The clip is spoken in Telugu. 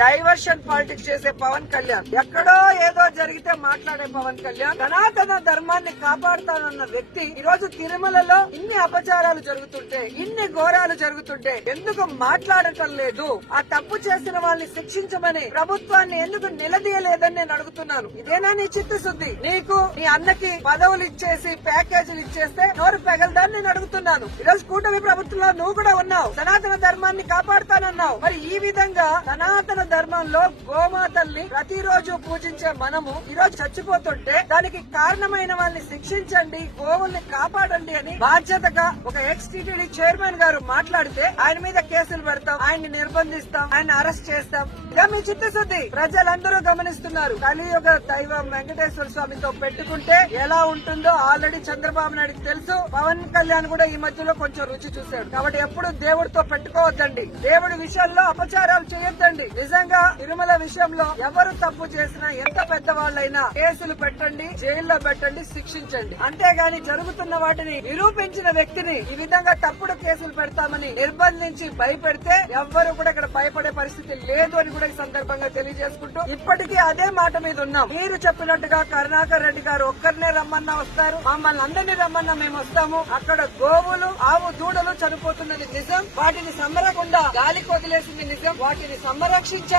డైవర్షన్ పాలిటిక్స్ చేసే పవన్ కళ్యాణ్, ఎక్కడో ఏదో జరిగితే మాట్లాడే పవన్ కళ్యాణ్, సనాతన ధర్మాన్ని కాపాడుతానన్న వ్యక్తి ఈ రోజు తిరుమలలో ఇన్ని అపచారాలు జరుగుతుంటే, ఇన్ని ఘోరాలు జరుగుతుంటే ఎందుకు మాట్లాడటం లేదు? ఆ తప్పు చేసిన వాళ్ళని శిక్షించమని ప్రభుత్వాన్ని ఎందుకు నిలదీయలేదని నేను అడుగుతున్నాను. ఇదేనా నీ చిత్తశుద్ధి? నీకు నీ అన్నకి పదవులు ఇచ్చేసి ప్యాకేజీలు ఇచ్చేస్తే నోరు పెగలదని నేను అడుగుతున్నాను. ఈ రోజు కూటమి ప్రభుత్వంలో నువ్వు కూడా ఉన్నావు, సనాతన ధర్మాన్ని కాపాడుతానన్నావు. మరి ఈ విధంగా సనాతన ధర్మంలో గోమాతల్ని ప్రతిరోజు పూజించే మనము ఈ రోజు చచ్చిపోతుంటే దానికి కారణమైన వాళ్ళని శిక్షించండి, గోవుల్ని కాపాడండి అని బాధ్యతగా ఒక ఎక్స్ టీటీడీ చైర్మన్ గారు మాట్లాడితే ఆయన మీద కేసులు పెడతాం, ఆయన్ని నిర్బంధిస్తాం, ఆయన అరెస్ట్ చేస్తాం. ఇదే మీ చిత్తశుద్ధి. ప్రజలందరూ గమనిస్తున్నారు. కలియుగ దైవం వెంకటేశ్వర స్వామితో పెట్టుకుంటే ఎలా ఉంటుందో ఆల్రెడీ చంద్రబాబు నాయుడుకి తెలుసు. పవన్ కళ్యాణ్ కూడా ఈ మధ్యలో కొంచెం రుచి చూశాడు. కాబట్టి ఎప్పుడు దేవుడితో పెట్టుకోవద్దండి, దేవుడి విషయంలో అపచారాలు చేయొద్దండి. నిజంగా తిరుమల విషయంలో ఎవరు తప్పు చేసినా, ఎంత పెద్దవాళ్ళైనా కేసులు పెట్టండి, జైల్లో పెట్టండి, శిక్షించండి. అంతేగాని జరుగుతున్న వాటిని నిరూపించిన వ్యక్తిని ఈ విధంగా తప్పుడు కేసులు పెడతామని నిర్బంధించి భయపెడితే ఎవ్వరు కూడా ఇక్కడ భయపడే పరిస్థితి లేదు అని కూడా ఈ సందర్భంగా తెలియజేసుకుంటూ ఇప్పటికీ అదే మాట మీద ఉన్నాం. మీరు చెప్పినట్టుగా కరుణాకర్ రెడ్డి గారు ఒక్కరినే రమ్మన్నా వస్తారు, మమ్మల్ని అందరినీ రమ్మన్నా మేము వస్తాము. అక్కడ గోవులు, ఆవు దూడలు చనిపోతున్నది నిజం, వాటిని సంబరకుండా గాలికి వదిలేసింది నిజం. వాటిని సంరక్షించే